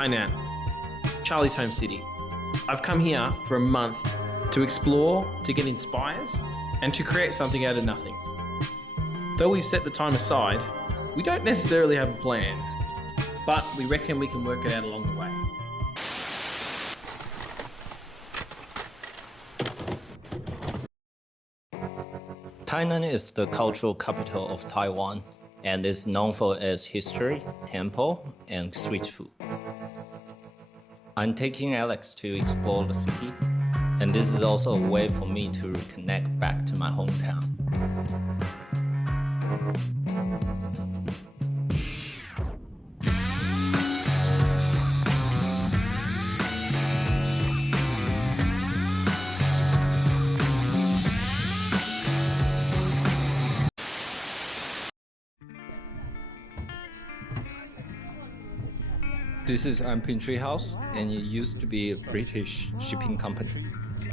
Tainan, Charlie's home city. I've come here for a month to explore, to get inspired, and to create something out of nothing. Though we've set the time aside, we don't necessarily have a plan, but we reckon we can work it out along the way. Tainan is the cultural capital of Taiwan and is known for its history, temple, and street food. I'm taking Alex to explore the city, and this is also a way for me to reconnect back to my hometown. This is Tree House, and it used to be a British shipping company.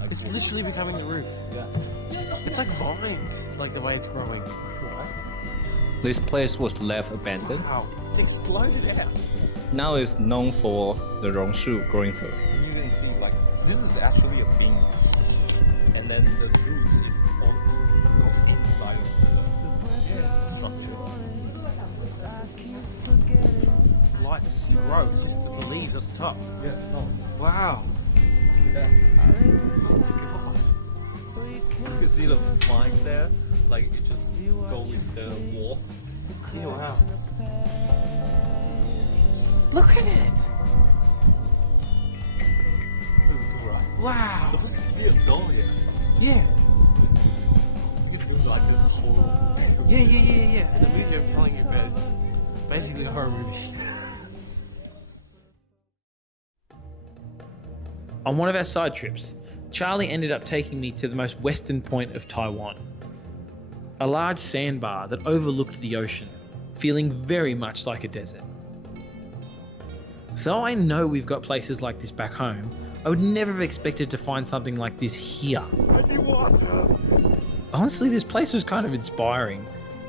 It's literally becoming a roof. Yeah. It's like vines, like the way it's growing. This place was left abandoned. Wow, it's exploded out. Now it's known for the rongshu growing through. You can see like this is actually a bean, and then the roots is all go inside of the structure. Like grow, it's just the leaves at the top. Yeah, no. Wow. You can see the vine there, like it just go with the wall. Yeah, wow. Look at it. This is cool, right? Wow. It's supposed to be a doll here. Yeah. You can do like this whole. Yeah. The movie I'm telling you about is basically a horror movie. On one of our side trips, Charlie ended up taking me to the most western point of Taiwan. A large sandbar that overlooked the ocean, feeling very much like a desert. Though I know we've got places like this back home, I would never have expected to find something like this here. Honestly, this place was kind of inspiring.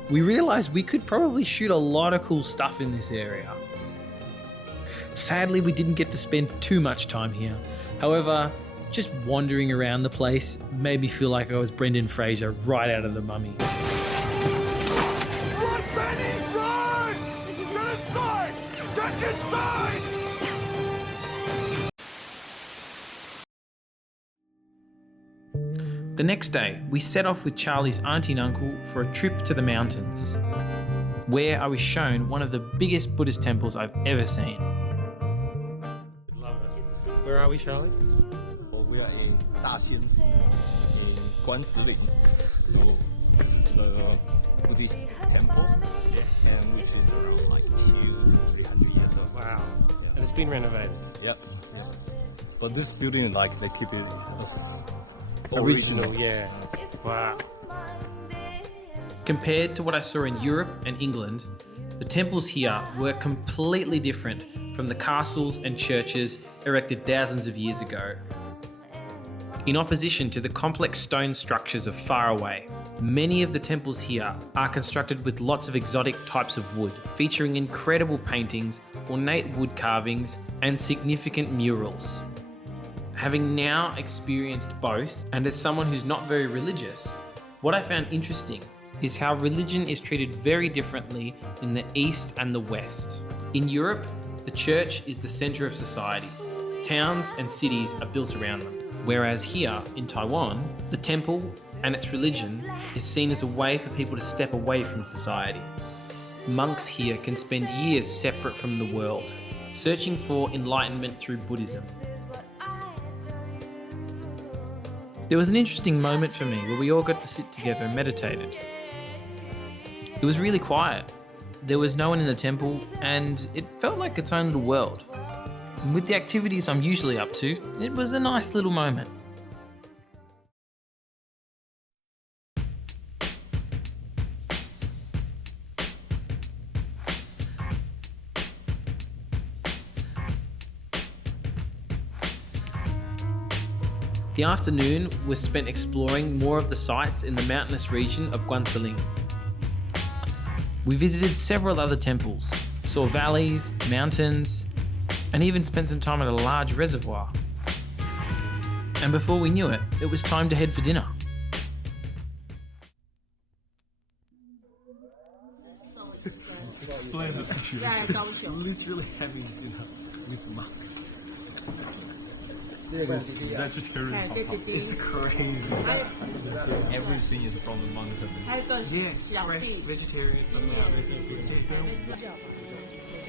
We realized we could probably shoot a lot of cool stuff in this area. Sadly, we didn't get to spend too much time here. However, just wandering around the place made me feel like I was Brendan Fraser right out of The Mummy. Run, Benny, run! Get inside! Get inside! The next day, we set off with Charlie's auntie and uncle for a trip to the mountains, where I was shown one of the biggest Buddhist temples I've ever seen. Love it. Where are we, Charlie? Well, we are in Daxiansi in Guanziling. So this is the Buddhist temple, and which is around like 200 to 300 years old. Wow. And it's been renovated. Yep. But this building, like they keep it as Original, yeah. Wow. Compared to what I saw in Europe and England, the temples here were completely different from the castles and churches erected thousands of years ago. In opposition to the complex stone structures of far away, many of the temples here are constructed with lots of exotic types of wood, featuring incredible paintings, ornate wood carvings, and significant murals. Having now experienced both, and as someone who's not very religious, what I found interesting is how religion is treated very differently in the East and the West. In Europe, the church is the center of society. Towns and cities are built around them. Whereas here in Taiwan, the temple and its religion is seen as a way for people to step away from society. Monks here can spend years separate from the world, searching for enlightenment through Buddhism. There was an interesting moment for me where we all got to sit together and meditated. It was really quiet. There was no one in the temple, and it felt like its own little world. And with the activities I'm usually up to, it was a nice little moment. The afternoon was spent exploring more of the sites in the mountainous region of Guanziling. We visited several other temples, saw valleys, mountains, and even spent some time at a large reservoir. And before we knew it, it was time to head for dinner. Explain the situation. Literally having dinner with monks. Vegetarian pop-up. It's crazy. Everything is from the monk. Yeah, fresh vegetarian.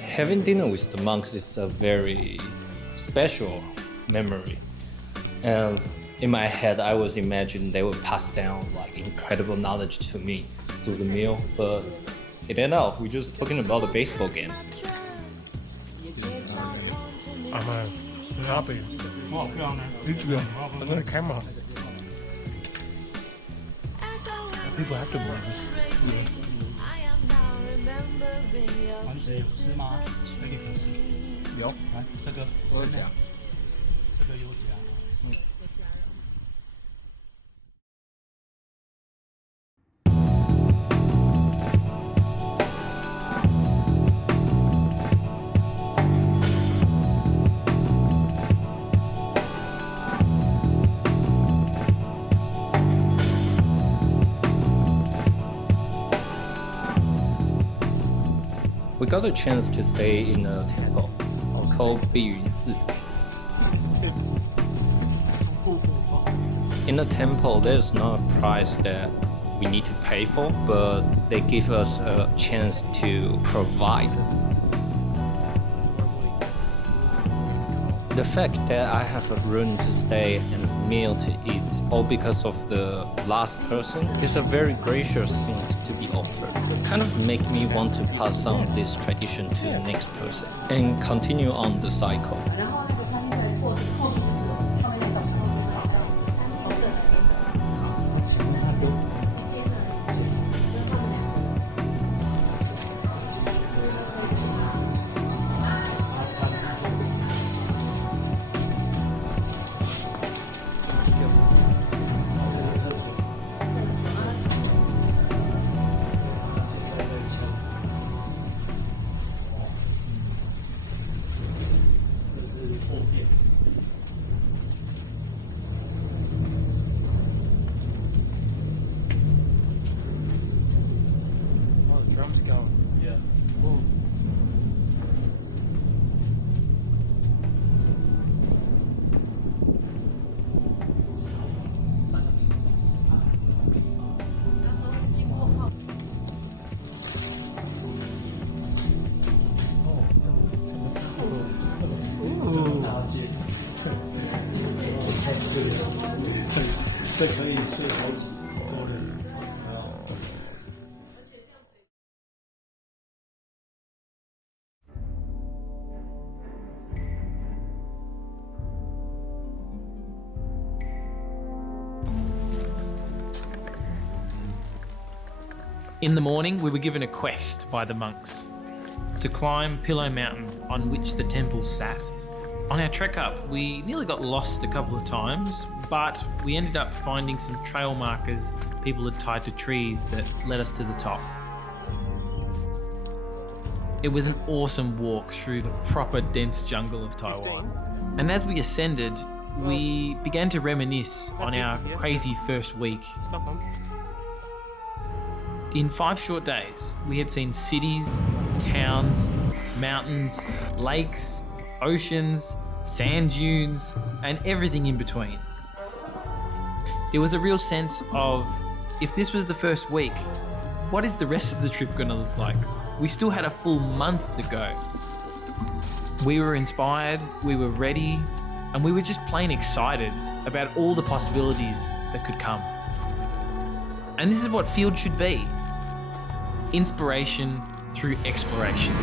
Having dinner with the monks is a very special memory. And in my head, I was imagining they would pass down like incredible knowledge to me through the meal, but it ended up we're just talking about a baseball game.挺happy. 好漂亮呢。你主要我跟你开嘛。People have to believe this. 丸子有吃吗？给你可吃。有，来这个。我讲。这个有夹。We got a chance to stay in a temple called 碧云寺. In the temple, there's not a price that we need to pay for, but they give us a chance to provide. The fact that I have a room to stay and a meal to eat, all because of the last person, is a very gracious thing to be offered. It kind of make me want to pass on this tradition to the next person and continue on the cycle. Drums going. Yeah. Ooh. In the morning, we were given a quest by the monks to climb Pillow Mountain, on which the temple sat. On our trek up, we nearly got lost a couple of times, but we ended up finding some trail markers people had tied to trees that led us to the top. It was an awesome walk through the proper dense jungle of Taiwan. And as we ascended, we began to reminisce on our crazy first week. Stop them. In 5 short days, we had seen cities, towns, mountains, lakes, oceans, sand dunes, and everything in between. There was a real sense of, if this was the first week, what is the rest of the trip going to look like? We still had a full month to go. We were inspired, we were ready, and we were just plain excited about all the possibilities that could come. And this is what Field should be. Inspiration through exploration.